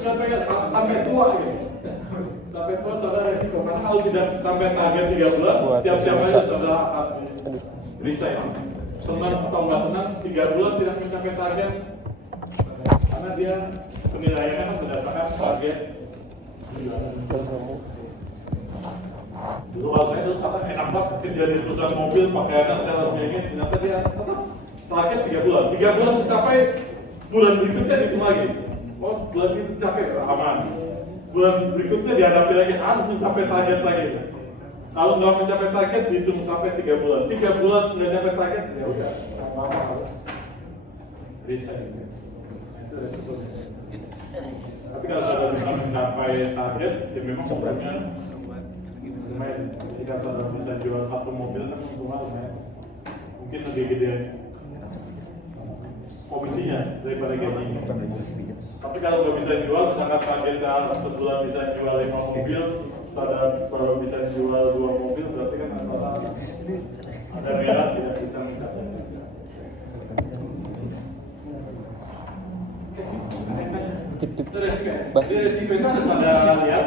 sampai tua gitu. Sampai tua saudara resiko. Karena kalau tidak sampai target 3 bulan, siap-siap aja saudara akan resign. Senang atau nggak senang, 3 bulan tidak mencapai target. Karena dia penilaiannya kan berdasarkan target. Dulu kalau saya itu kata enak banget kerja di perusahaan mobil pakaiannya secara begini, ternyata dia tetap target 3 bulan. 3 bulan mencapai, bulan berikutnya dihitung lagi. Oh, bulan ini tercapai, aman. Bulan berikutnya dihadapi lagi, harus mencapai target lagi. Kalau nggak mencapai target, dihitung sampai 3 bulan. 3 bulan nggak mencapai target, ya udah, apa harus resign. Itu resikonya. Tapi kalau sudah bisa mencapai target, ya memang untungnya lumayan. Jika sudah bisa jual 1 mobil, kan untungnya lumayan. Mungkin lebih gede komisinya daripada gajinya. Tapi kalau nggak bisa jual, misalkan targetnya sebulan bisa jual 5 mobil, baru bisa jual 2 mobil, berarti kan ada merah tidak bisa mencapai. Itu resiko itu harus ada lihat.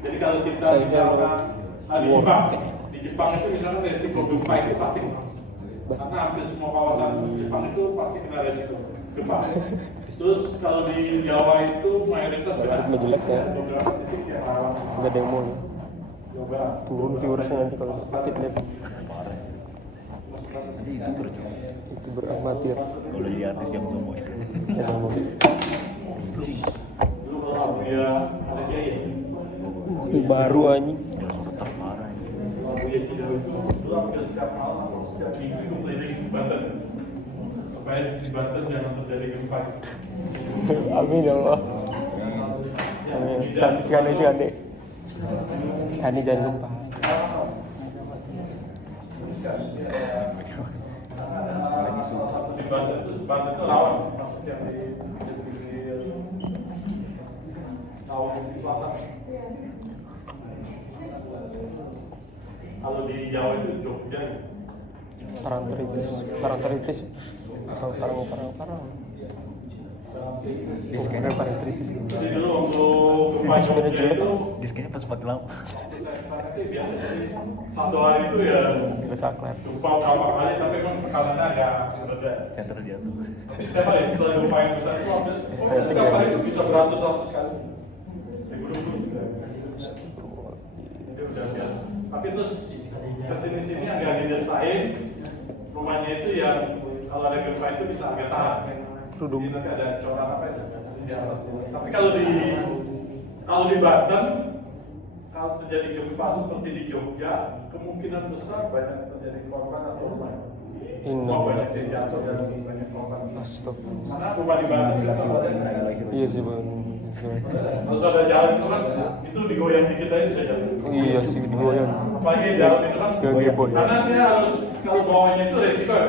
Jadi kalau kita misalkan di Jepang itu misalnya resiko gempa itu pasti, karena hampir semua kawasan Jepang itu pasti kena resiko gempa. Terus kalau di Jawa itu mayoritas jelek ya. beberapa titik ya rawan. Nggak ada yang mau turun viewersnya nanti kalau sakit lihat. Itu beramatir. Kalau jadi artis yang semua. Ya sama. Dulu kalau dia ada jaya. Baru anjing. Sudah parah ini. Kalau dia tidak itu, dulu hampir setiap malam atau setiap minggu itu keliling Banten. Supaya di Banten jangan terjadi gempa. Amin ya Allah. Amin. Cikane jangan gempa. Di Banten itu rawan, masuk yang di selatan. Kalau di Jawa itu Jogja. Parantritis atau parang. Disknya parantritis. Jadi dulu untuk gempa Jogja itu disknya pas mati lampu. biasa jadi 1 hari itu ya Saklar. gempa berapa kali, tapi memang tekanannya agak berbeda. Center dia tuh. Tapi setiap hari setelah gempa yang besar itu hampir setiap hari itu bisa beratus-ratus kali. Jadi udah biasa. Tapi terus kesini-sini agak didesain rumahnya itu yang kalau ada gempa itu bisa agak tahan. Jadi nanti ada corak apa ya di atas. Tapi kalau di Banten, kalau terjadi gempa seperti di Jogja, kemungkinan besar banyak terjadi korban atau rumah. Banyak yang jatuh dan banyak korban. Karena rumah di Banten itu Iya sih bang. kalau ada jalan itu kan, itu digoyang dikit aja bisa jatuh. Iya sih digoyang. Apalagi dalam itu kan, Geboy. karena dia harus kalau bawahnya itu resiko ya.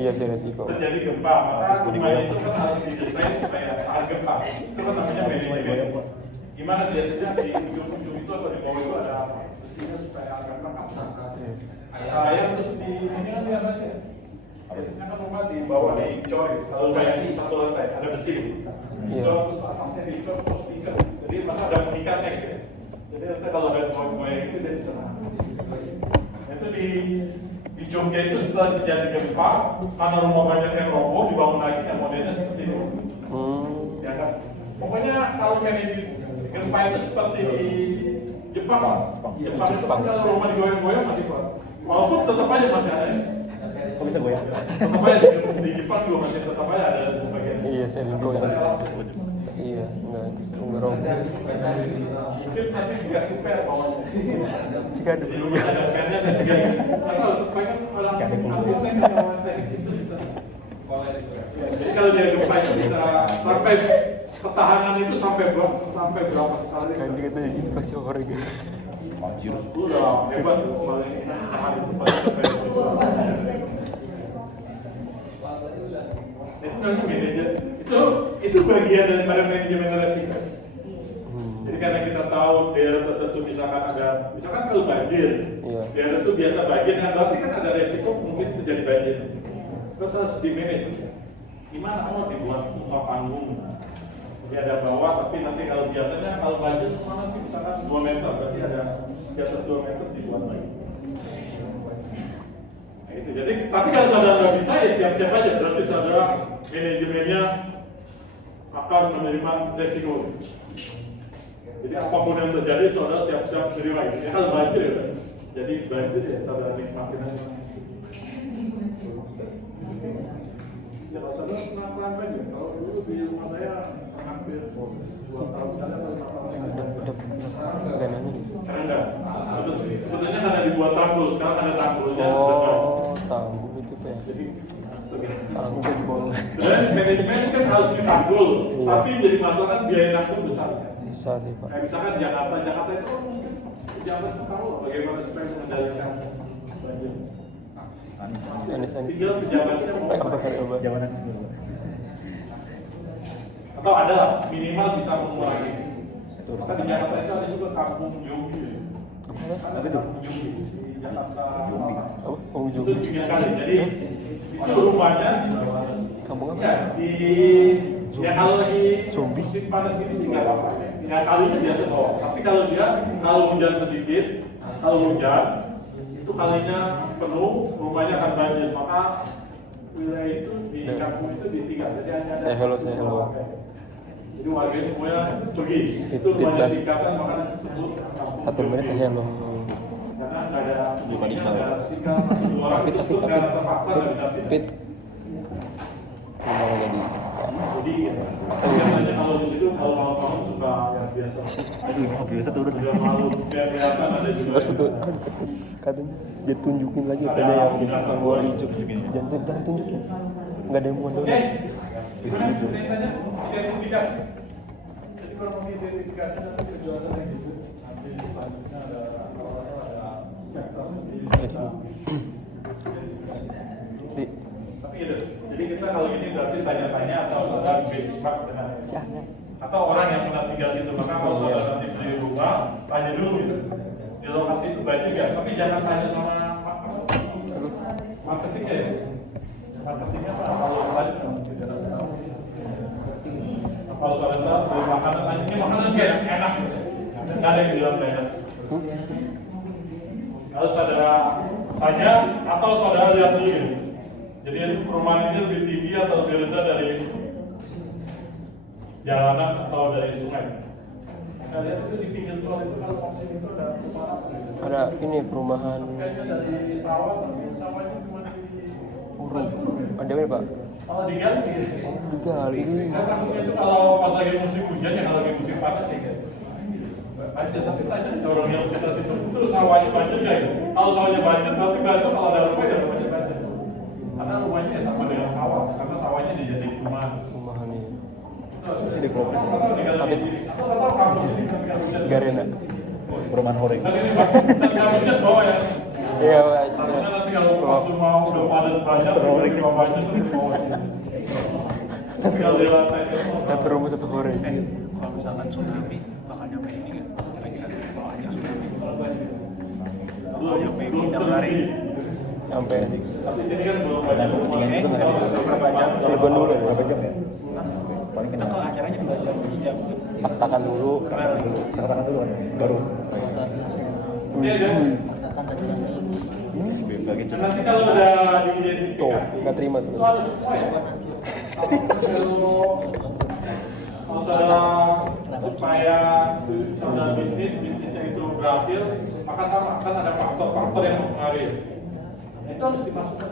Iya sih resiko. Terjadi gempa, maka rumahnya itu kan harus didesain supaya tahan gempa. Itu kan namanya manajemen. Gimana biasanya di ujung-ujung itu atau di bawah itu ada besinya supaya agak lengkap. Kayak terus di ini kan lihat aja. Biasanya kan rumah di bawah dicor, kalau kayak di 1 lantai ada besi. Dicor terus atasnya dicor terus diikat. Jadi masa ada pengikatnya gitu. Jadi nanti kalau ada goyang itu jadi sana. Itu di Jogja itu setelah terjadi gempa, karena rumah banyak yang roboh, dibangun lagi yang modelnya seperti itu. Ya kan? Pokoknya kalau manajemen gempa itu seperti di Jepang. Jepang itu kan kalau rumah digoyang-goyang masih kuat. Walaupun tetap aja masih ada. Kok bisa goyang? Tetap aja di Jepang juga masih tetap aja ada sebagian. Iya saya digoyang. Iya enggak roboh. Mungkin nanti dikasih per bawahnya. Jika ada Di rumah ada pernya dan juga asal pengen orang aslinya kalau teknik itu bisa. Jadi kalau dia gempa itu bisa sampai pertahanan itu sampai berapa sekali? kan dia kata jadi pasti orang gitu. Anjir. Itu udah hebat tuh paling hari itu paling sampai itu namanya manajer. Itu bagian daripada manajemen resiko. Jadi karena kita tahu daerah tertentu misalkan kalau banjir, daerah itu biasa banjir, kan berarti kan ada resiko mungkin terjadi banjir. Terus harus di manage. Gimana? Dibuat rumah panggung. ada bawah, tapi nanti kalau biasanya kalau banjir semana sih misalkan 2 meter, berarti ada di atas 2 meter dibuat lagi. Nah, itu. Jadi, tapi kalau saudara nggak bisa ya siap-siap aja, berarti saudara manajemennya akan menerima resiko. Jadi apapun yang terjadi, saudara siap-siap terima itu. Ya kalau banjir ya, jadi banjir ya saudara nikmatin aja. Ya kalau saudara pelan-pelan aja. Kalau dulu di rumah saya hampir 2 tahun sekali atau 5 tahun sekali. Enggak nanya. Enggak. Sebetulnya kan ada dibuat tanggul, sekarang ada tanggulnya. Oh, tanggul itu Pak. Jadi Semoga jebol. sebenarnya manajemen kan harus ditanggul, tapi jadi masalah kan biaya tanggul besar. Bisa sih Pak. Kayak misalkan Jakarta itu mungkin pejabat itu tahu bagaimana supaya mengendalikan banjir. Anies. Tinggal pejabatnya mau Apa kali obat? Jamanan sebelum. atau ada lah, minimal bisa mengurangi. Maka di Jakarta itu ada juga kampung Jombi. Ada kampung Jombi di Jakarta. Oh, Itu pinggir kali. Jadi itu rumahnya. Kampung apa? Ya di ya kalau lagi Zombie. musim panas gini sih nggak apa-apa. Ya kalinya biasa kok. Tapi kalau hujan sedikit, kalau hujan itu kalinya penuh, rumahnya akan banjir. Maka wilayah itu di kampung itu ditinggal. Jadi hanya ada Saya hello. jadi warga semuanya pergi. Itu rumahnya tingkatan, makanya disebut kampung 1 menit saya hello. karena nggak ada Bukan tinggal tinggal. 1-2 orang itu karena terpaksa nggak bisa pindah. Pit. Gimana jadi? Jadi biasanya kalau di situ kalau malam-malam suka yang biasa. Aduh, biasa turun. Udah malu biar kelihatan ada juga. Terus itu katanya dia tunjukin lagi katanya yang gua tunjukin. Jangan tunjukin. Enggak ada yang mau doang. Gimana ceritanya? Identifikasi. Jadi kalau mau identifikasi nanti penjelasannya gitu. Nanti selanjutnya ada chapter sendiri. Tapi gitu. Jadi kita kalau ini berarti tanya-tanya atau saudara benchmark dengan atau orang yang pernah tinggal situ. Maka kalau saudara nanti beli rumah, tanya dulu gitu. Di lokasi itu baik juga, tapi jangan tanya sama marketingnya ya. Marketingnya apa? Kalau tadi tidak ada. Kalau saudara beli makanan, ini makanan dia yang enak gitu. Nggak ada yang bilang enak. Kalau saudara tanya atau saudara lihat dulu gitu. Jadi perumahan ini lebih tinggi atau lebih rendah dari jalanan atau dari sungai. Kita lihat itu di pinggir tol itu kalau mau sini itu ada perumahan apa gitu? Ada ini perumahan Kayaknya dari sawah, tapi sawahnya cuma di Urung. Ada berapa Pak? kalau digali. Digali. Kan takutnya itu kalau pas lagi musim hujan ya kalau lagi musim panas ya gitu. Aja, tapi tanya orang yang sekitar situ itu sawahnya banjir nggak ya? Kalau sawahnya banjir, tapi besok kalau ada rumah ya rumahnya banjir. Karena rumahnya ya sama dengan sawah, karena sawahnya dijadiin rumah. Perumahan ini. Atau tinggal di sini, atau kampus ini tinggal hujan. Garena. Perumahan horeng. Dan ini Pak, dan kampusnya bawah ya. Iya Pak. Takutnya nanti kalau langsung mau udah padat banyak, di bawah banjir terus di bawah sini. Tinggal di lantai sini. Satu rumah satu horeng. Kalau misalkan tsunami, bakal nyampe sini nggak? Kira-kira soalnya tsunami. Kalau nyampe Bintang Hari, Sampai Tapi sini kan belum banyak ketinggian juga nggak sih? Berapa jam? Cirebon dulu ya. Berapa jam ya? Paling kita kalau acaranya 2 jam, 3 jam. Taktakan dulu. Katakan dulu kan, baru. Iya kan? Bagi Dan nanti kalau udah Tuh, diidentifikasi, nggak terima tuh. itu harus semua ya. Kalau saudara supaya saudara bisnisnya itu berhasil, maka sama kan ada faktor-faktor yang mempengaruhi. Nah, itu harus dimasukkan.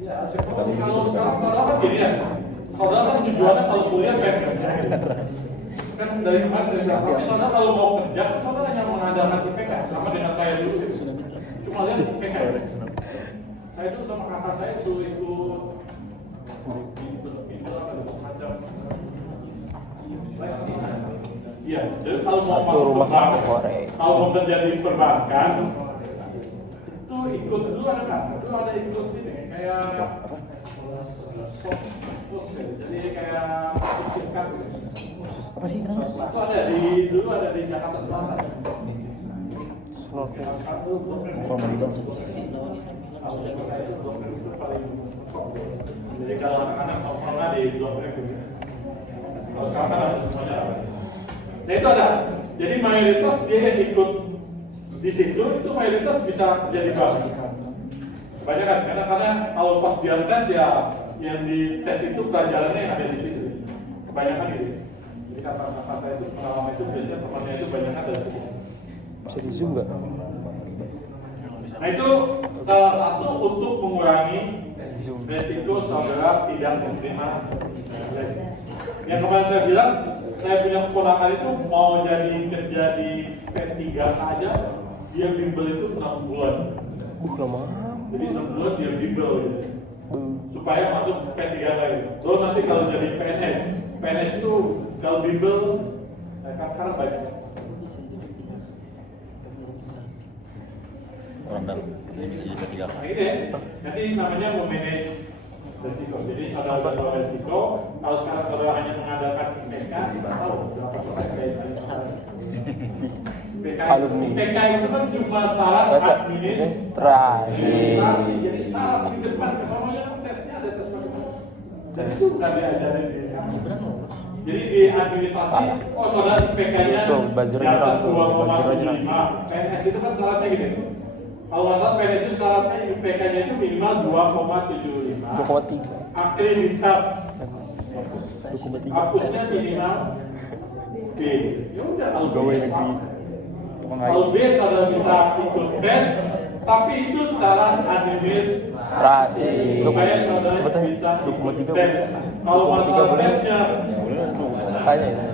Ya, seperti kalau sekarang saudara kan gini ya, saudara kan tujuannya kalau kuliah pengen kerja gitu. Kan dari kemarin saya bilang, tapi saudara kalau mau kerja, saudara hanya mengandalkan IPK sama dengan saya dulu. Cuma lihat IPK. Saya dulu sama kakak saya suruh ikut pinter apa itu semacam seleksi. Iya, jadi kalau mau Satu masuk rumah ke bank, satu korek. kalau mau kerja di perbankan, itu ikut dulu ada kan? Dulu ada ikut ini kayak post ya, jadi kayak singkat. apa sih? Itu ada dulu ada di Jakarta Selatan. Snorkel. Formal di bang. Jadi kalau anak-anak nongkrongnya di blok mereka gitu. sekarang kan harus semuanya rame. Nah itu ada. Jadi mayoritas dia yang ikut di situ itu mayoritas bisa jadi bank. Kebanyakan karena kalau pas dia tes ya yang di tes itu pelajarannya yang ada di situ. Kebanyakan gitu. Jadi kata saya itu pengalaman itu biasanya temannya itu kebanyakan dari situ. Bisa di zoom nggak? Nah itu salah satu untuk mengurangi resiko saudara tidak menerima lagi. Yang kemarin saya bilang, saya punya keponakan itu mau jadi kerja di P3 aja, dia bimbel itu 6 bulan. Lama. Jadi 6 bulan dia bimbel gitu. Supaya masuk P3 lagi. Lalu nanti kalau jadi PNS itu kalau bimbel, kan sekarang banyak. Orang dalam, jadi bisa jadi ketiga. Nah ini ya, nanti namanya memanage resiko. Jadi saudara tahu resiko, kalau sekarang saudara hanya mengandalkan IPK, kita tahu berapa persen Alumni. IPK itu kan cuma syarat administrasi. Jadi syarat di depan kesononya kan tesnya ada tes bagaimana. Dan itu udah diajarin di kamu. Jadi di administrasi, oh saudara IPK-nya di atas 2,75. PNS itu kan syaratnya gitu. Kalau nggak salah PNS itu syaratnya IPK-nya itu minimal 2,75. 2,3. Akreditas. 2,3. Hapusnya minimal B. Ya udah kalau Pegawai B. negeri. Kalau B saudara bisa ikut tes, tapi itu syarat administrasi. Supaya saudara bisa ikut tes. Kalau masalah tesnya, Makanya ya.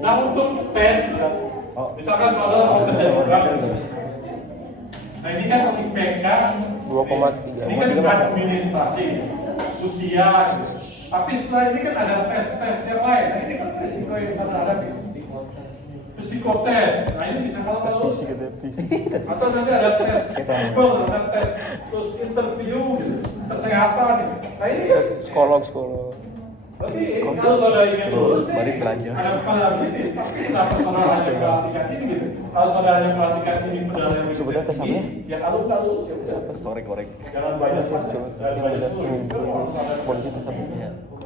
nah untuk tes, misalkan saudara mau kerja di bank. Nah ini kan IPK 2,3. ini kan administrasi usia gitu. Tapi setelah ini kan ada tes-tes yang lain. Nah ini kan resiko yang saudara hadapi. Psikotes. Nah ini bisa kalau Fisik ada fisik. atau nanti ada tes people, ada tes terus interview gitu, kesehatan gitu. Nah ini kan Psikolog. tapi kalau saudara ingin lulus sih, baris belanja. ada pelan ini, tapi kenapa saudara hanya perhatikan ini gitu? Kalau saudara hanya perhatikan ini pedal yang Sebenarnya tes apa ya? ya kalau nggak lulus ya udah. Sore korek. Jangan banyak Coba jangan banyak dulu. Itu kalau saudara- polisi tes apa?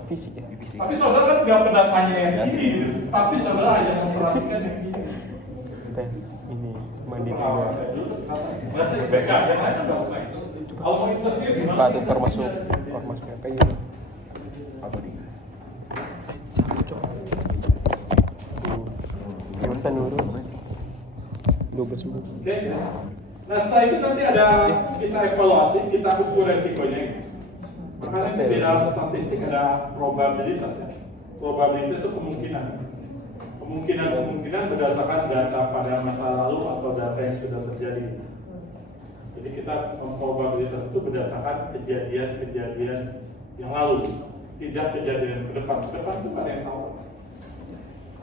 Fisik ya. Fisik. Tapi saudara kan nggak pernah tanya yang ini gitu. Tapi saudara hanya memperhatikan yang ini. Tes ini mandiri Berarti BK yang lain nggak pernah. Kalau mau interview gimana? Pak itu termasuk ormas PPI itu. Apa nih? Jurusan Nurul 12 bulan. Oke. Nah setelah itu nanti ada kita evaluasi, kita ukur resikonya. Makanya di dalam statistik ada probabilitas ya. Probabilitas itu kemungkinan. Kemungkinan berdasarkan data pada masa lalu atau data yang sudah terjadi. Jadi kita probabilitas itu berdasarkan kejadian-kejadian yang lalu, tidak kejadian ke depan. Ke depan itu ada yang tahu.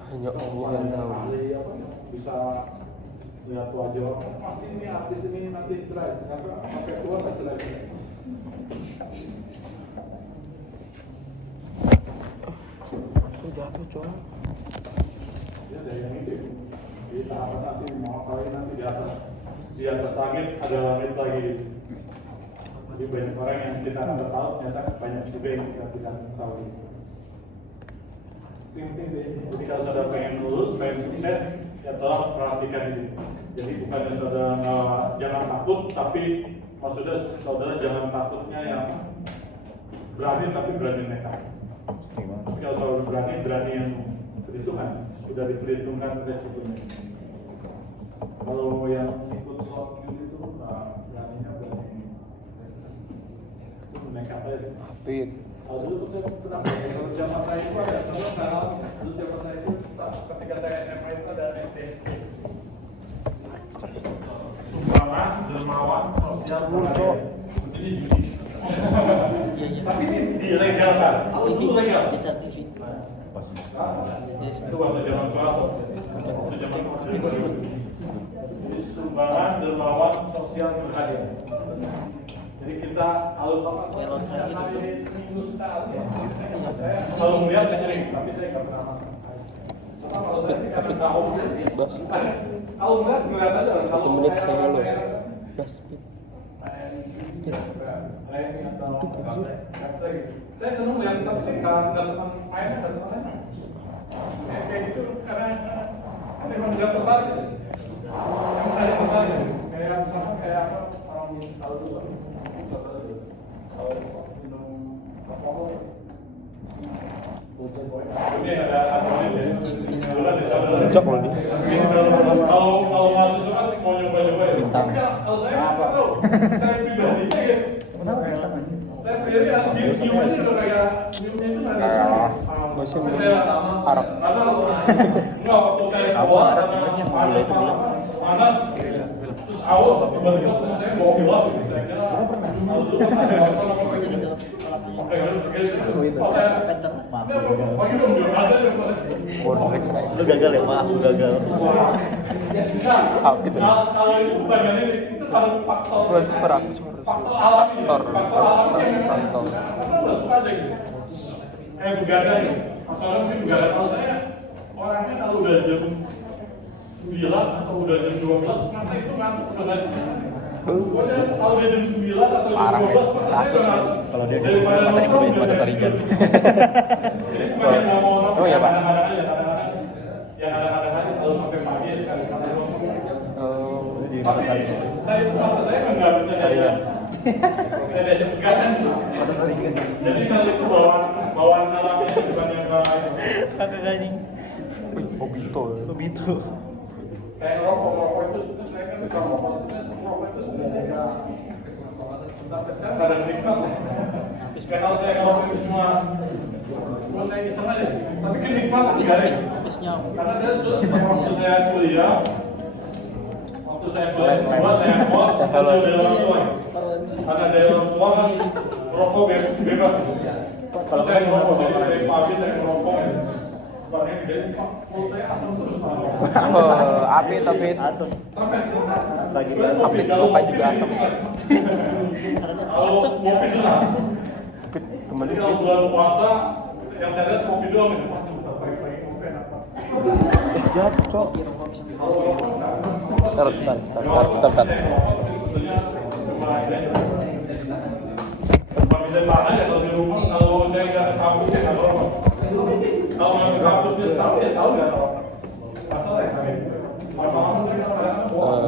Hanya Allah yang tahu. Ahli apa, bisa lihat wajah orang, pasti ini artis ini nanti cerai. Ternyata sampai tua nggak cerai. Jatuh coy. Ya dari yang itu. Jadi tahapan nanti mau kali nanti di atas langit ada langit lagi. Jadi banyak orang yang kita nggak tahu, ternyata banyak juga yang kita tidak tahu. Jadi kalau saudara pengen lulus, pengen sukses, ya tolong perhatikan di sini. Jadi bukannya saudara jangan takut, tapi maksudnya saudara jangan takutnya yang berani tapi berani nekat. Tapi kalau saudara berani yang perhitungan, sudah diperhitungkan resikonya. Kalau yang ikut slot itu, beraninya berani. Itu nekat aja. Fit. Kalau dulu tuh saya pernah, kalau zaman saya itu ada, sama sekarang, dulu zaman saya itu, ketika saya SMA itu ada SDSD. Sumbangan, dermawan, sosial, budaya. Ini judi. Tapi ini dilegalkan. Kalau itu legal. Itu waktu zaman Soeharto. Waktu zaman Soeharto. Jadi sumbangan, dermawan, sosial, berhadiah. Jadi kita kalau seminggu sekali. Kalau melihat saya sering, tapi saya nggak pernah masuk. Kalau saya sih karena tahu. Kalau melihat aja. Satu menit saya lo. Gas. Fit. Saya seneng lihat, tapi saya nggak seneng main, nggak seneng main. Kayak gitu karena memang nggak tertarik. Emang nggak tertarik. Kayak misalkan kayak apa orang tahu dulu, tahu minum alkohol. Ini ada Puncak loh ini. Kalau mahasiswa kan mau nyoba-nyoba ya. Bintang. Kalau saya nggak tahu, saya pribadinya ya. Saya sendiri cium aja udah kayak ciumnya itu nggak ada. Masih Saya Arab. karena enggak waktu saya sekolah panas terus awas tiba-tiba teman saya bawa gelas gitu. Saya kira kalau dulu kan ada masalah pakai gitu. Pakai gitu. Pas saya pakai dong dia rasa ya pas. Lu gagal ya, Pak? Aku gagal. Kalau itu bukan itu kalau faktor alami yang nggak suka aja gitu. Begadang gitu. Soalnya mungkin begadang kalau saya orangnya kalau udah jam 9 atau udah jam 12 mata itu ngantuk udah nggak sih. Udah kalau udah jam 9 atau jam 12 mata saya udah ngantuk. Kalau dia daripada matanya nongkrong mata biasanya. saringan. Jadi bukan yang mau nongkrong, Oh, iya, Pak. kadang-kadang aja kalau sampai pagi sekali-sekali nongkrong. Tapi saya itu mata saya nggak bisa jalan. Nggak diajak begadang. Mata saringan. Jadi kalau itu bawaan alamnya bukan yang lain. Kakak anjing. Obito. Begitu. Kayak rokok itu saya kan kalau rokok itu sebenarnya saya nggak sampai sekarang nggak ada nikmat. Kayak kalau saya ngerokok itu cuma saya iseng aja, tapi kan nikmat nggak ada. Karena dia waktu saya kuliah, waktu saya kuliah kedua saya kos, ada dari orang tua. Karena dari orang tua kan rokok bebas. Kalau saya ngerokok dari pagi saya ngerokok. Barangnya gede, mulut saya asam terus Api tapi Asem. sampai sekarang Lagi api lupa juga asam. kalau kopi susah. Temen Jadi kalau bulan puasa yang saya lihat kopi doang gitu. Waduh, pagi-pagi kopi enak banget. jatuh, Cok. Terus, bentar. Sebetulnya cuma bisa makan ya kalau di rumah. Kalau saya nggak ke kampus ya nggak apa-apa. Kalau nggak ke kampus dia setahun nggak apa-apa. Masalah ya kami. Lama-lama saya kadang-kadang bolos.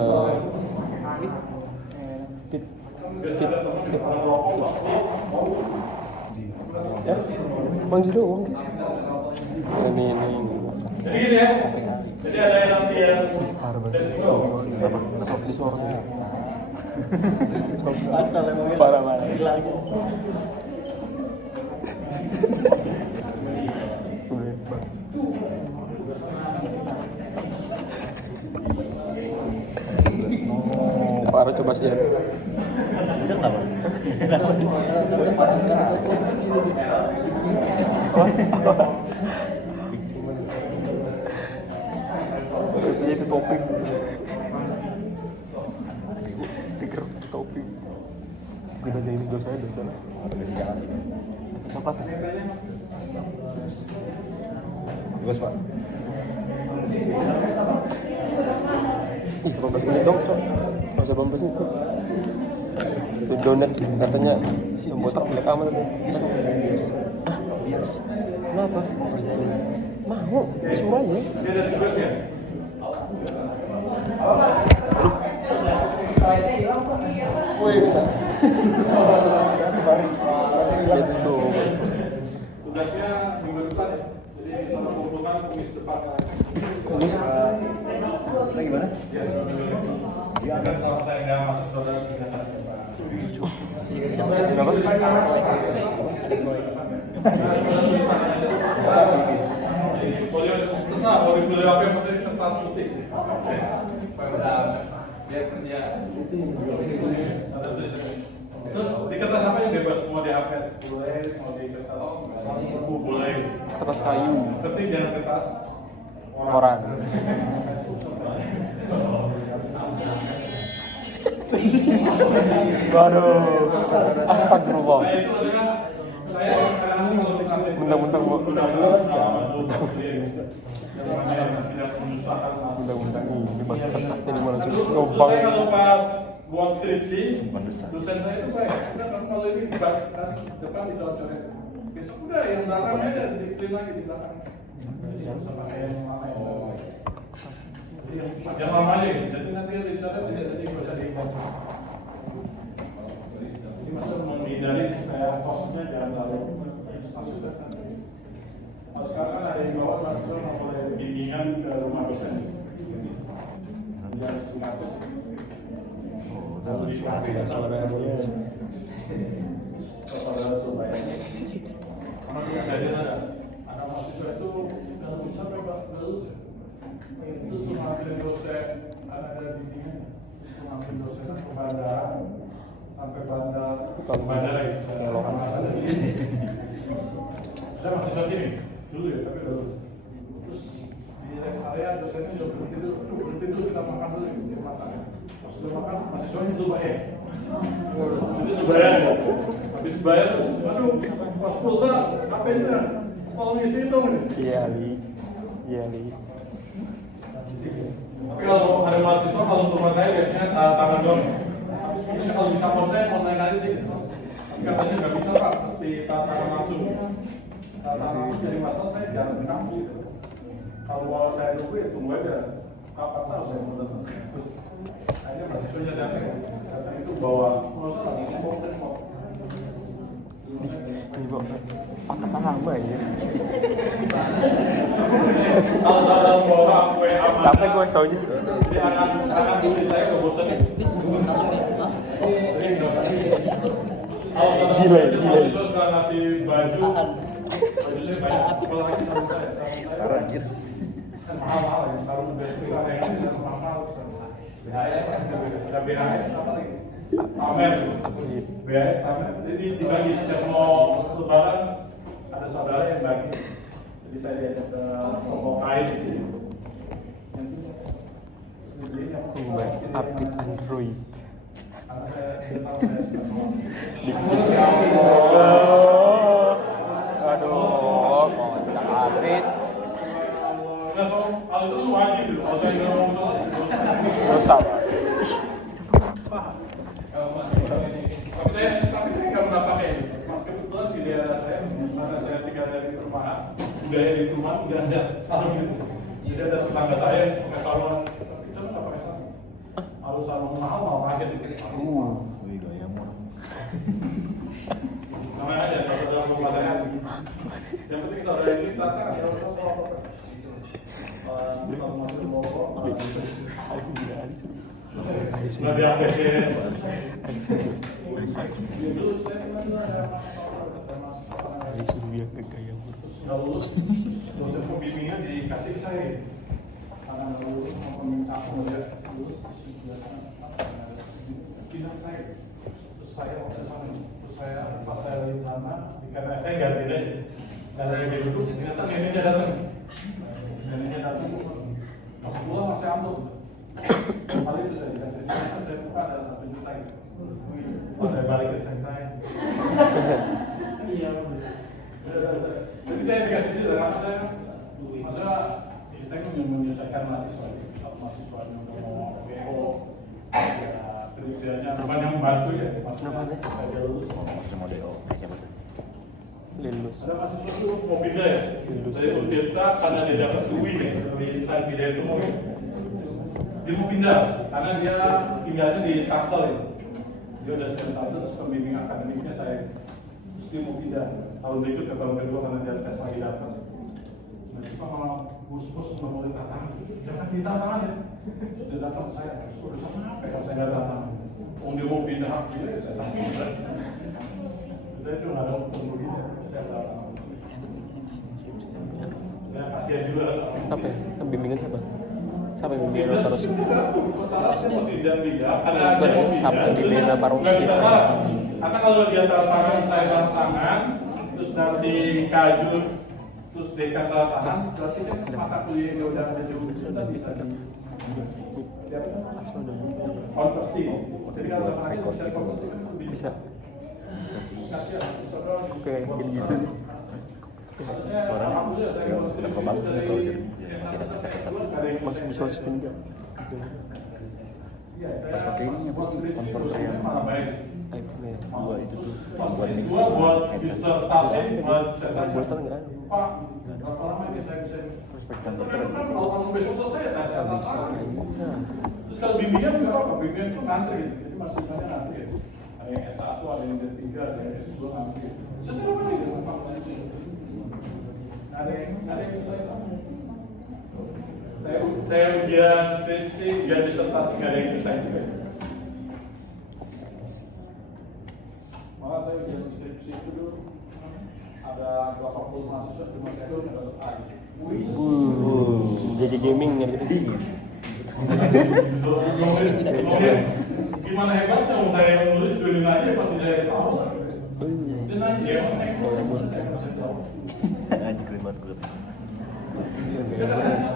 Biasanya ada teman yang pada merokok, mau. Ya, manggil doang. Ini. Jadi gini ya. Jadi ada yang nanti yang Di suaranya. Parah banget. Parah coba sih ya. Udah kenapa? Itu topik. Tiker topik. Kita jadi dosa ya dosa. Apa sih? Bagus, Pak. Ih, 15 menit dong, Cok. Nggak usah 15 menit. Di donat katanya yang botak milik aman tadi. Ah, bias. Kenapa? Mau, disuruh aja. Dia ada tugas ya. Let's go. Tugasnya minggu depan ya. Jadi sama kumpulkan kumis depan. Kumis. Lagi mana? Ya, minggu depan. Dia akan kalau saya nggak masuk saudara tidak akan depan. Boleh terserah, boleh apa yang penting kertas putih. Biar kerja. Ada tulisannya. Terus di kertas apa yang bebas, mau di HPS boleh, mau di kertas buku boleh. Kertas kayu. Tapi jangan kertas Orang. Waduh. Astagfirullah. Nah itu maksudnya saya kadang-kadang kalau dikasih Mentang-mentang mau. Undang-undang ini bahas kertas dari mana sih? Lubang. Saya kalau pas buat skripsi, dosen saya itu kayak, kamu kalau ini depan dicoret-coret. Besok udah yang belakangnya aja di clean lagi di belakang. Jadi nggak usah pakai yang lama yang lama. Jadi yang lama aja gitu. Jadi nanti yang dicatat tidak jadi nggak usah dikocok. Jadi maksudnya menghindari supaya kosnya jangan terlalu masuk ke sana. Kalau sekarang kan ada yang bawa mahasiswa memulai bimbingan ke rumah dosen. Yang Sumatera. Suaranya. Saudara Surabaya. Karena kejadian ada mahasiswa itu nggak bisa sampai lulus. Itu cuma dosen ada bimbingan, cuma dosen ke bandara sampai bandara itu. Saya mahasiswa sini dulu ya, tapi udah lulus. Terus di rest area dosennya juga berhenti dulu kita makan dulu kita makan. Pas sudah makan mahasiswanya Surabaya. Jadi Surabaya habis bayar terus, aduh pas pulsa HP-nya mau ngisi itu nih. Iya li. Tapi kalau ada mahasiswa kalau untuk rumah saya biasanya tangan doang. Tapi sebenarnya kalau bisa online aja sih. Tapi katanya nggak bisa Pak, mesti tangan langsung. Tangan langsung jadi masalah saya jarang di kampus itu. Kalau mau saya tunggu ya tunggu aja. Kapan tahu saya mau datang. Terus akhirnya mahasiswanya datang itu bawa pulsa lagi mau. Ini bos, otak lama ya. Kalau saya bawa kue aman. Capek gue soalnya. Jadi anak istri saya kebosan. Gila. Mahasiswa suka ngasih baju. Bajunya banyak. Apalagi sarung saya. Parah anjir. Mahal-mahal ya. Sarung besti yang ini mahal. BHS ada BHS apa lagi? Amer. BHS Amer. Jadi dibagi setiap mau lebaran ada saudara yang bagi. Jadi saya diajak ke toko kain di sini. Yang sini. Terus dibeliin apa? Update Android. Karena saya tahu saya Aduh, kocak update. Nah, soal hal itu wajib loh. Kalau saya nggak ngomong soal itu Dosa, Pak. tapi saya nggak pernah pakai itu. Mas kebetulan di daerah saya, karena saya tinggal dari perumahan, budaya di perumahan udah ada sarung gitu. Jadi ada tetangga saya yang pakai sarungan, tapi saya nggak pakai sarung. Kalau sarung mahal mau kaget gitu. Wih, gaya murah. Namanya aja kalau dalam rumah saya. Yang penting saudara ini tata kalau masuk ke bawah, sudah diaksesin. Nggak lulus, dosen pembimbingan dikasih ke saya. Karena nggak lulus, mau pembimbing satu nggak lulus, pindah ke saya. Terus saya waktu sana, terus saya pas saya di sana, karena saya ganti aja. Saya lagi duduk, ternyata neneknya datang. Neneknya datang, masuk pulang masih ambil. Kali itu saya dikasih, ternyata saya buka ada 1 juta gitu. Pas saya balik ke cek saya. Iya, jadi saya dikasih sih karena saya, maksudnya saya menyelesaikan mahasiswa, kalau mahasiswa yang mau WO, ya kriterianya bukan yang bantu ya, maksudnya saya lulus. Masih mau DO. Siapa tuh? Lulus. Ada mahasiswa itu mau pindah ya, dari Udeta karena dia dapat UI ya, di saat pindah itu mau dia mau pindah karena dia tinggalnya di Tangsel ya. Dia udah selesai terus pembimbing akademiknya saya, terus dia mau pindah tahun berikut ke tahun kedua karena dia tes lagi datang. Nah, terus sama bos-bos udah mulai tantangan, jangan ditantangan ya. Terus dia datang saya, terus urusan apa kalau saya nggak datang? Oh dia mau pindah gila ya saya datang. Saya juga nggak ada untung begini, saya datang. Ya kasihan juga. Apa ya? Bimbingan siapa? Siapa yang bimbingan Pak Rosi? Masalahnya mau pindah karena dia Bener, mau siapa yang bimbingan Pak Rosi? Nggak kita salah. Karena kalau dia tanda tangan, saya tanda tangan, terus nanti kajus, terus dekan tanda tangan, berarti kan mata kuliah yang udah ada juga kita bisa konversi. Jadi kalau sama lagi bisa konversi kan lebih Bisa. kasihan. Oke, gitu. Suaranya kenapa bagus nih kalau jadi masih ada keset-keset. Masih bisa masukin enggak? Iya, Pas pakai ini apa sih? Converter yang Dua itu tuh. Pas Buat S2 mixing. buat disertasi, buat saya Buatan tanya, nggak ada. Pak, berapa lama ini saya bisa? Prospek Itu kantor memang kan kalau kamu besok selesai ya saya Nggak bisa tangan. kayaknya. Terus kalau bimbingan juga apa? Bimbingan itu ngantri gitu. Jadi mahasiswanya ngantri gitu. Ada yang S1, ada yang D3, ada yang S2 ngantri gitu. Setiap apa gitu fakultas itu. Ada yang susah itu. Saya ujian skripsi, ujian disertasi nggak ada yang susah juga. Malah saya ujian skripsi itu dulu ada 80 mahasiswa cuma saya doang yang dapat A. Wih. Jadi gaming kan gitu. Dingin. Gimana hebatnya om saya yang nulis dunia aja pasti saya tahu lah. Dan aja ya mas saya tahu. Anjir keren banget gue.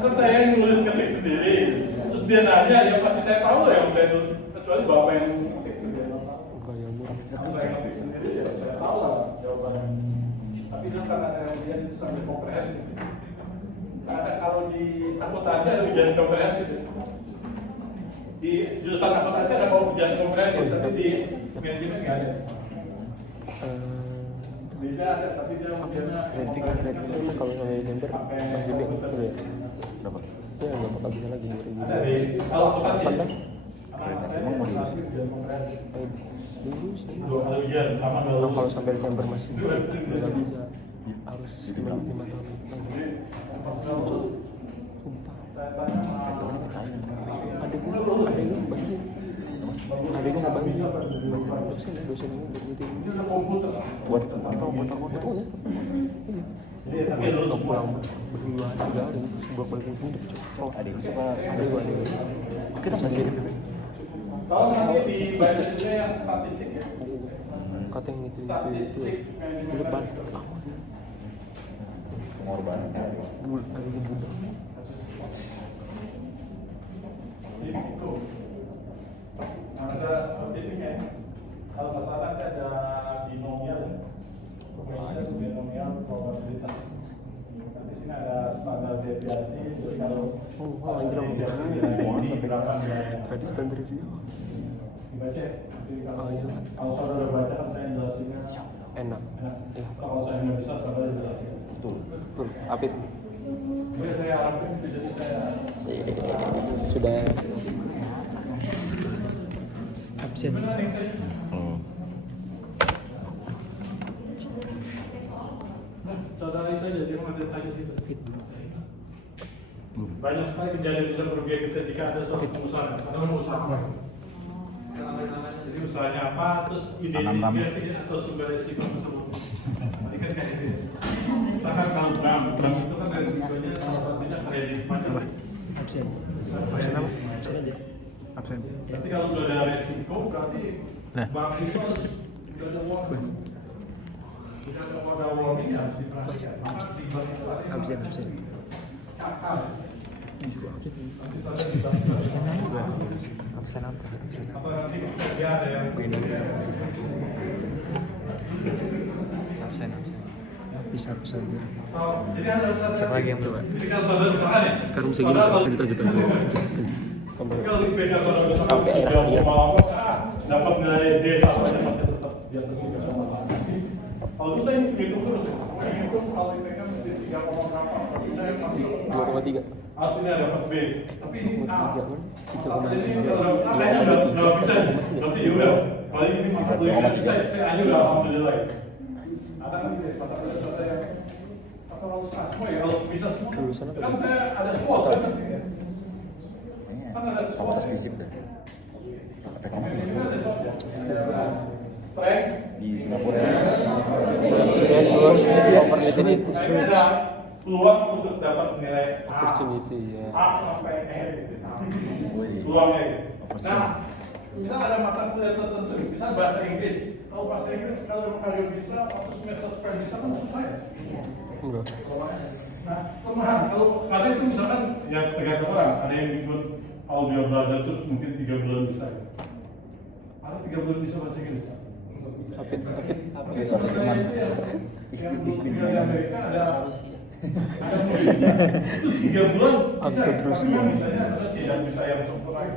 Kan saya yang nulis ketik sendiri, terus dia nanya ya pasti saya tahu lah yang saya tulis. Kecuali bapak yang ketik sendiri. Kalau saya ketik sendiri ya saya tahu lah jawabannya. Tapi itu karena saya ujian itu sampai komprehensif. Karena kalau di akuntansi ada ujian komprehensif. Di jurusan akuntansi ada ujian komprehensif, tapi di manajemen nggak ada. Beda ada, tapi dia ujiannya Kreatif itu kalau sampai Desember masih B udah ya. Berapa? Ya nggak bakal bisa lagi 2000. ada di kalau akuntansi. Kapan kan? Kreatif emang mau diurus. Dulu sih. Dua kali ujian, sama Nah, dulu. kalau sampai Desember masih nggak bisa. Harus Itu 5 berapa? tahun. Pas lulus, Sumpah. saya tanya sama Ada gue bantu. Ada gue nggak bantu. Dosen ini berarti. ini udah komputer. Buat ini kalau buat kotak. Tapi lulus Nggak pulang berdua tiga hari sebuah kali hidup. So, ada yang suka Ada dua ada. kita masih ada Kalau nanti di bachelornya yang statistik ya. Kata yang itu Statistik di depan. pengorbanan. Dulu ada yang budak. Risiko. Nah, ada statistiknya. Kalau nggak salah nanti ada binomial, population binomial probabilitas. Di sini ada standar deviasi. Jadi kalau Anjir aku ini berapa nilainya? tadi standar review. Dibaca ya. Jadi kalau saudara baca kan saya jelasinnya Enak. enak. Ya. Kalau saya nggak bisa saudara jelasin. Betul. Betul. Apit. Jadi saya harapin jadi saya Sudah absen. saudara itu aja, dia mengajar aja situ. Banyak sekali kejadian bisa kerugian kita jika ada suatu pengusaha, karena usaha. Jadi usahanya apa, terus identifikasinya atau sumber risiko tersebut. Tadi kan kayak gitu. Misalkan kalau bank itu kan risikonya sepertinya kredit macam. Absen. Absen apa? Absen aja. Absen. Berarti kalau udah ada risiko, berarti bank itu harus udah ada warning. Jika ada warning harus diperhatikan. Di bank itu ada yang Absen. cakar. Absen apa? Absen apa? Absen apa? Atau nanti kerja ada yang Absen. Bisa. jadi harus ada. Siapa lagi yang coba? Jadi kalau saudara misalkan ya. Sekarang bisa gini, lanjut. Kalau IPK saudara misalkan Sampai akhir dia. dapat nilai D satu aja masih tetap di atas 3,8. Kalau itu saya hitung terus. Saya hitung kalau IPK mesti 3, berapa? Tapi saya masih 2,3. harus ini dapat B. Tapi ini A. 3,3. Ini kalau dapat A kayaknya udah bisa. Berarti ya udah. Paling ini mata kuliah nanti saya aja udah alhamdulillah. Ada kan guys, mata kuliah saya yang atau harus semua ya, kalau bisa semua. Lulusan apa? Kan saya ada SWOT kan. Kan ada SWOT. Fakultas fisik deh. Ekonomi Ini kan ada SWOT ya. Strength. di Singapura. Opportunity. Nah, ini ada peluang untuk dapat nilai A. Opportunity ya. A sampai E gitu. Peluangnya gitu. Nah, misal ada mata kuliah tertentu, misal bahasa Inggris. Kalau bahasa Inggris, kalau kalian bisa, satu semester supaya bisa kan susah ya. Enggak. Nah, kelemahan. Kalau kalian itu misalkan, ya tergantung orang. Ada yang ikut audio belajar terus mungkin 3 bulan bisa. Ada 3 bulan bisa bahasa Inggris. Apit. Tapi kalau saya itu yang belum tinggal di Amerika ada itu 3 bulan bisa. Update terus Tapi ya. yang bisanya tidak bisa yang sempurna.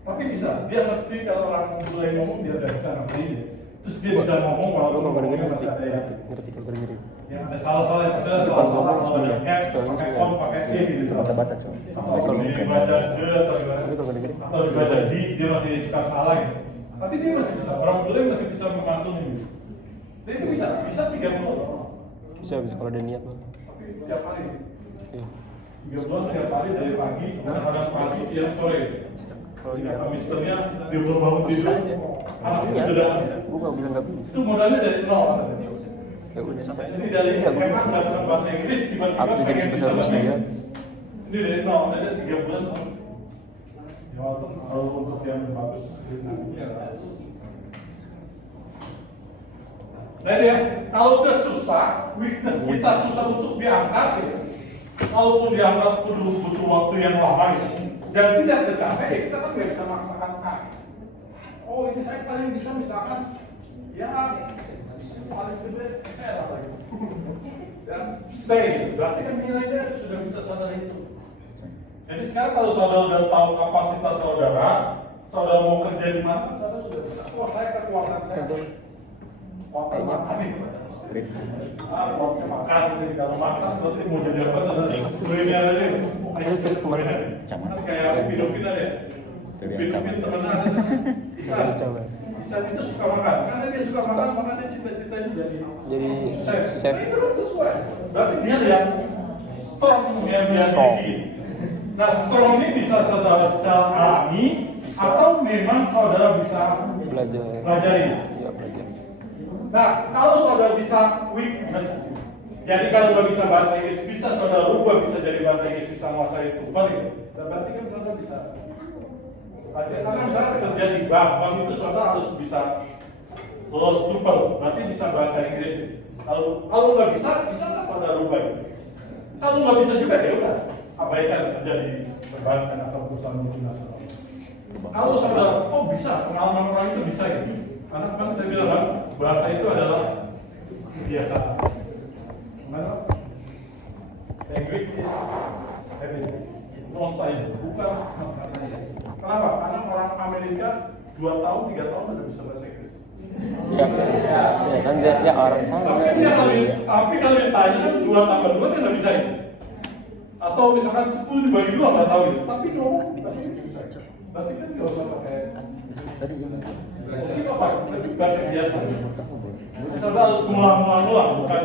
Tapi bisa, dia ngerti kalau orang mulai ngomong dia udah bisa ngerti. Terus dia bisa ngomong Lo walaupun kalau ngomongnya ngerti, masih ada ya. ngerti kalau ngerti. Yang ada salah-salah, maksudnya salah-salah kalau ada F, pakai on, pakai E gitu. Baca-baca coy. Atau dibaca D atau gimana. Tapi kalau ngerti, Atau dibaca D, dia masih suka salah gitu. Tapi dia masih bisa, orang bule masih bisa memantulnya gitu. Dia itu bisa 30 loh. bisa kalau ada niat mah. Tapi tiap hari. Iya. 30 tiap hari dari pagi, kadang-kadang pagi, siang, sore. Kalau kata misternya dia baru bangun tidur, anak itu udah Gue gak bilang gak bisa. itu modalnya dari nol. Ya udah. Jadi dari SMA nggak senang bahasa Inggris, tiba-tiba Aku jadi pengen bisa sebesar bahasa Rusia. Inggris. Ini dari nol, ada 3 bulan. Ya walaupun kalau untuk yang bagus, ya. Nah dia, kalau udah susah, weakness kita susah untuk diangkat, ya. Kalaupun diangkat butuh waktu yang lama, ya. Dan tidak tercapai, ya kita kan nggak bisa maksakan kan. Oh ini saya paling bisa misalkan, ya paling sebenarnya saya lah lagi. Ya, say, berarti kan nilainya sudah bisa sadar itu. Jadi sekarang kalau saudara udah tahu kapasitas saudara mau kerja di mana, saudara sudah bisa. Oh saya kekuatan saya. Kuatan makan nih. Kuatan makan. Jadi kalau makan berarti mau jadi apa? Ini ada nih. Tadi kemarin. Kayak Upin ada ya. Upin temennya ada. Isan. Isan itu suka makan. Karena dia suka makan, makanya cita-citanya jadi chef. Itu kan sesuai. Berarti dia lihat strong yang dia miliki. Nah strong ini bisa secara alami atau memang saudara bisa pelajari. Iya belajar. Nah kalau saudara bisa weakness, jadi kalau nggak bisa bahasa Inggris bisa saudara rubah bisa jadi bahasa Inggris bisa menguasai itu. Berarti kan saudara bisa. Karena misalnya terjadi bank itu saudara harus bisa lolos TOEFL, berarti bisa bahasa Inggris. Kalau nggak bisa nggak saudara rubah? Kalau nggak bisa juga ya udah, abaikan terjadi perbankan atau perusahaan multinasional. Kalau saudara, oh bisa, pengalaman orang itu bisa ya. Karena kan saya bilang kan, bahasa itu adalah kebiasaan. Mana? Language is habit, non science, bukan. Kenapa? Karena orang Amerika 2 tahun, 3 tahun udah bisa bahasa Inggris. Ya kan dia orang sana. Tapi kalau ditanya kan 2 tambah 2 kan nggak bisa ya. Atau misalkan 10 dibagi 2 nggak tahu ya. Tapi ngomong bahasa Inggris bisa. Berarti kan nggak usah pakai. Tapi apa? Baca biasa. Misalnya harus ngulang, bukan.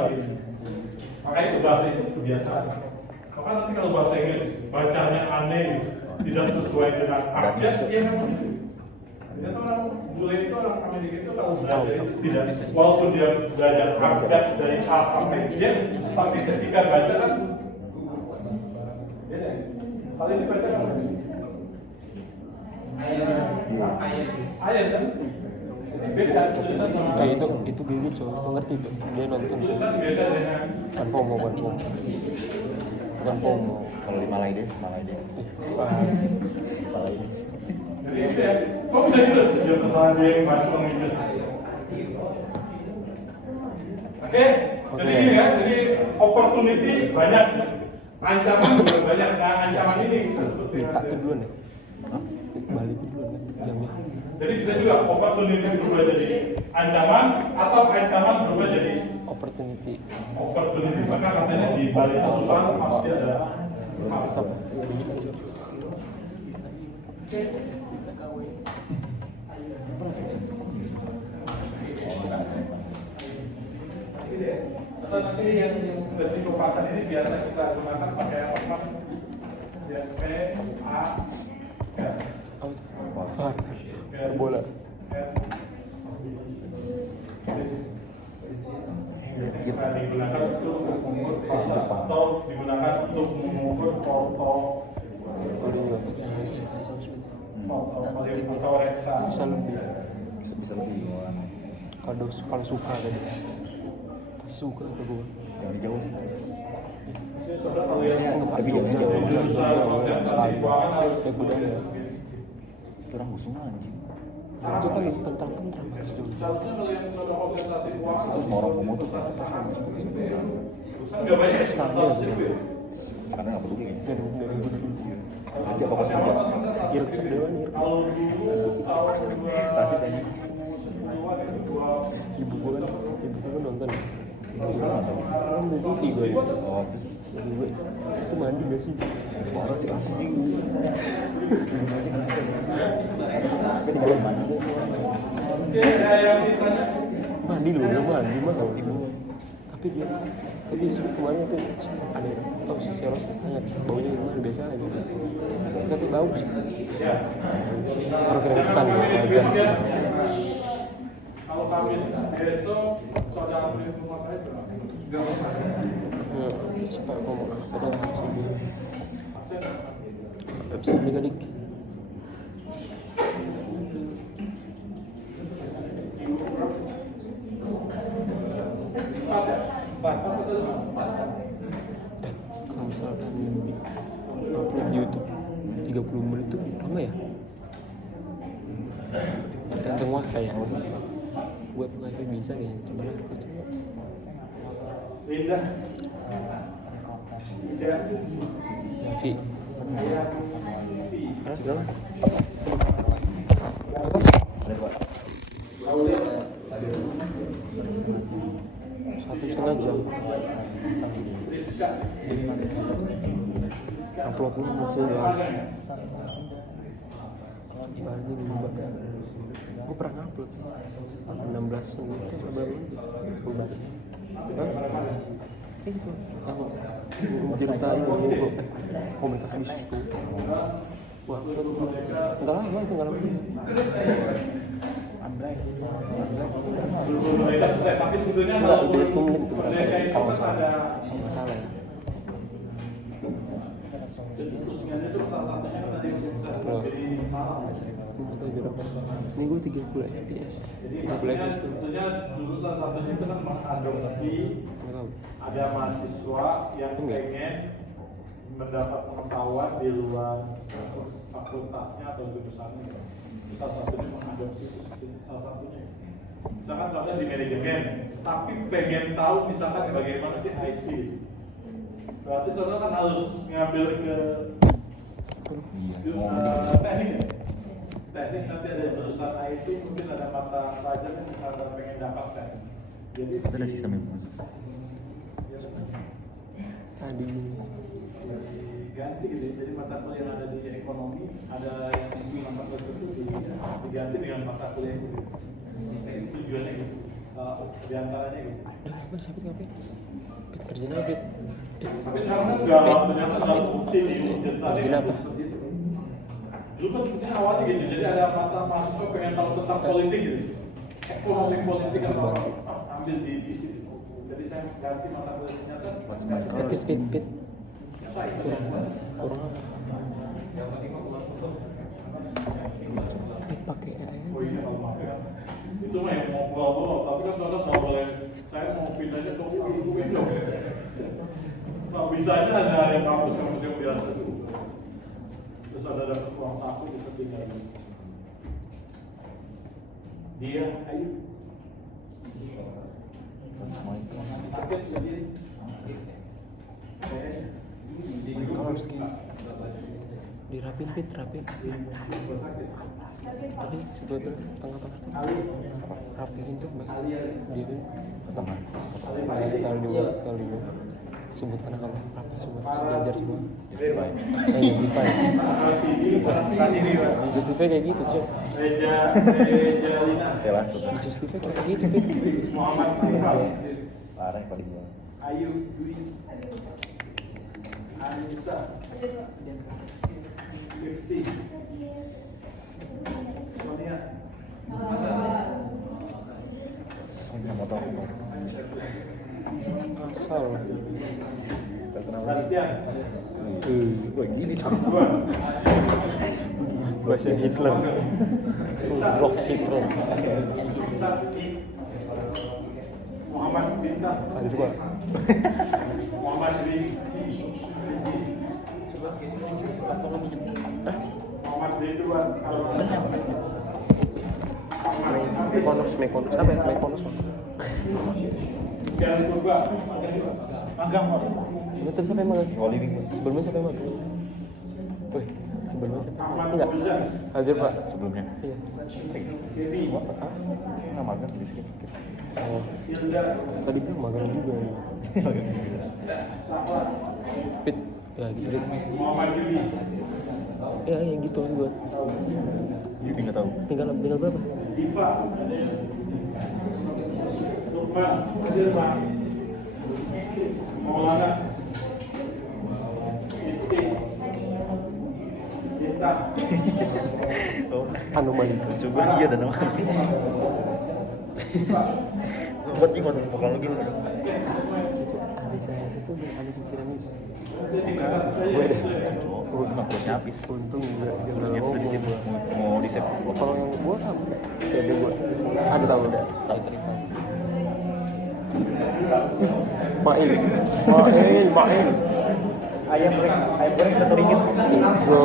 Makanya itu bahasa itu kebiasaan. Maka nanti kalau bahasa Inggris bacanya aneh, tidak sesuai dengan abjad, ya memang itu. Ternyata orang bule itu orang Amerika itu kalau belajar itu tidak, walaupun dia belajar abjad dari A sampai Z, tapi ketika baca kan, beda. Kali ini baca kan? Ayat kan? Ini beda tulisan sama. Nah itu gigi coy, itu ngerti tuh. Dia nonton. Tulisan beda dengan. Kan FOMO. Bukan FOMO. Kalau di Malaides. Malaides. Jadi itu ya, kok bisa gitu? Dia kesalahan dia yang bantu Inggris. Oke, jadi gini ya, jadi opportunity banyak, ancaman juga banyak. Nah ancaman ini kita sebut Minta tuh duluan ya. Balik itu duluan jamnya. Jadi bisa juga opportunity berubah jadi ancaman atau ancaman berubah jadi Opportunity. Maka katanya di balik kesusahan pasti ada Apa? Atau nanti yang resiko pasar ini biasa kita gunakan pakai apa? Ya, P, A, R. Bola. Biasanya digunakan untuk mengukur pasar atau digunakan untuk mengukur foto atau reksa. Bisa lebih. Bisa lebih. Kalau suka tadi. Suka ke gue. Jangan jauh sih. Saudara kalau yang Tapi jangan jauh. berusaha konsentrasi keuangan harus Orang busung anjing. Itu kan pentang-pentang. seharusnya kalau yang sudah konsentrasi keuangan Terus mau orang ngomong tuh kan nggak banyak masalah sirkuit. karena nggak peduli kan. Dari Kerja fokus kerja. Iruk cek dewan iruk. Rasis aja. Ibu gue nonton. Nonton TV gue. Oh terus Ibu gue itu mandi gak sih? orang cek rasis nih. Mandi loh, belum mandi mah sama ibu. Tapi kemarin itu ada si Seros tanya baunya gimana biasa aja. Tapi bau sih. Orang keringetan wajar sih. Kalau Kamis besok saudara beli rumah saya berapa? Cepat ngomong ada sini. Bisa beli dik. Kalau misalkan upload di YouTube 30 menit itu lama ya? Tergantung wifi ya. Web wifi bisa kayaknya. Coba lah. Linda. Wifi. Berapa? 1,5 jam. Uploadnya maksudnya doang. Ini juga. Gue pernah upload 16 menit itu baru 12. Hah? Itu yang ceritain komentar bisnis tuh. Wah, enggak lama itu enggak lama. Tapi sebetulnya Enggak, kalau 30 menit itu berapa? Kalau nggak salah. ada Kalau nggak salah ya. terusnya itu salah satunya kan tadi bisa Loh. jadi malam. Ini tahu berapa? Ini gue 30 fps. 30 fps tuh. Sebetulnya dulu salah satunya itu kan mengadopsi Nggak tahu. ada mahasiswa yang pengen mendapat pengetahuan di luar fakultasnya atau jurusannya. Salah satunya mengadopsi itu salah satunya. Misalkan contohnya di manajemen, tapi pengen tahu misalkan bagaimana sih IT. Berarti saudara kan harus ngambil ke teknik ya? Teknik nanti ada jurusan IT, mungkin ada mata pelajaran yang misalkan pengen dapatkan. Jadi Ada sistemnya masuk. Tadi diganti gitu, jadi mata kuliah yang ada di ekonomi, ada yang di mata kuliah itu diganti dengan mata kuliah itu. Ini tujuannya gitu, diantaranya gitu. apa siapa ngapain? Kerjanya apa? Tapi sekarang kan ternyata nggak bukti nih, Kerjanya apa? seperti itu. Dulu kan sebetulnya awalnya gitu, jadi ada mata mahasiswa pengen tahu tentang politik gitu, ekonomi politik atau apa, ambil divisi. Jadi saya ganti mata kuliah ternyata Pit. susah itu. Kurang apa? Pit pakai AI. Oh iya kalau mau ya. Itu mah yang mau bawa, tapi kan saudara nggak boleh. Saya mau pindahnya ke Windows. Kalau bisanya hanya yang kampus-kampus yang biasa dulu. Terus ada dapat uang saku bisa tinggal. Dia, ayo. Sakit sendiri. Dirapin Pit, rapin. Tadi sebetulnya tengah-tengah tuh rapiin tuh bahasa dia tuh Teman. kalau di sebutkan kalau rapi semua belajar semua Justify. justify Kasih nih, Pak. di justify kayak gitu cok Reja Lina. Telas sudah. di justify kayak gitu Pit. Muhammad Faisal. Parah yang paling jual. Ayu Dwi. Anissa. 50. Sonia. Soalnya motor. asal Terkenal. Bastian. Wah gini cakep. Dua. bahasa Hitler rock Hitler Muhammad Bintang. ada juga Muhammad Rizki. Muhammad Ridwan. Mekonos apa ya Mekonos Jangan lupa. Magang. itu siapa yang magang Ngoliving. sebelumnya siapa yang magang wih Sebelumnya siapa? Enggak. Hadir Pak. Sebelumnya. Iya. Rizky. Gua apa? Rizky nggak magang, Rizky sedikit. Oh. Tadi bilang magang juga. Pit. Ya gitu deh. Ya yang gitu maksud gue. Jadi nggak tahu. Tinggal berapa? Lukman, Dirman, Maulana, Isti, Cinta, Oh, Anomali. coba iya dan nama. Buat gimana bakal lagi? Ada saya itu ada pikiran itu. Gue deh. Oh, emang terusnya habis. Untung gue dia Terusnya ngomong. sedikit mau di save. Kalau yang gue apa? CD gue ada tahu udah. Tahu tadi tahu. Main. Ayam goreng 1 ringgit. Let's go.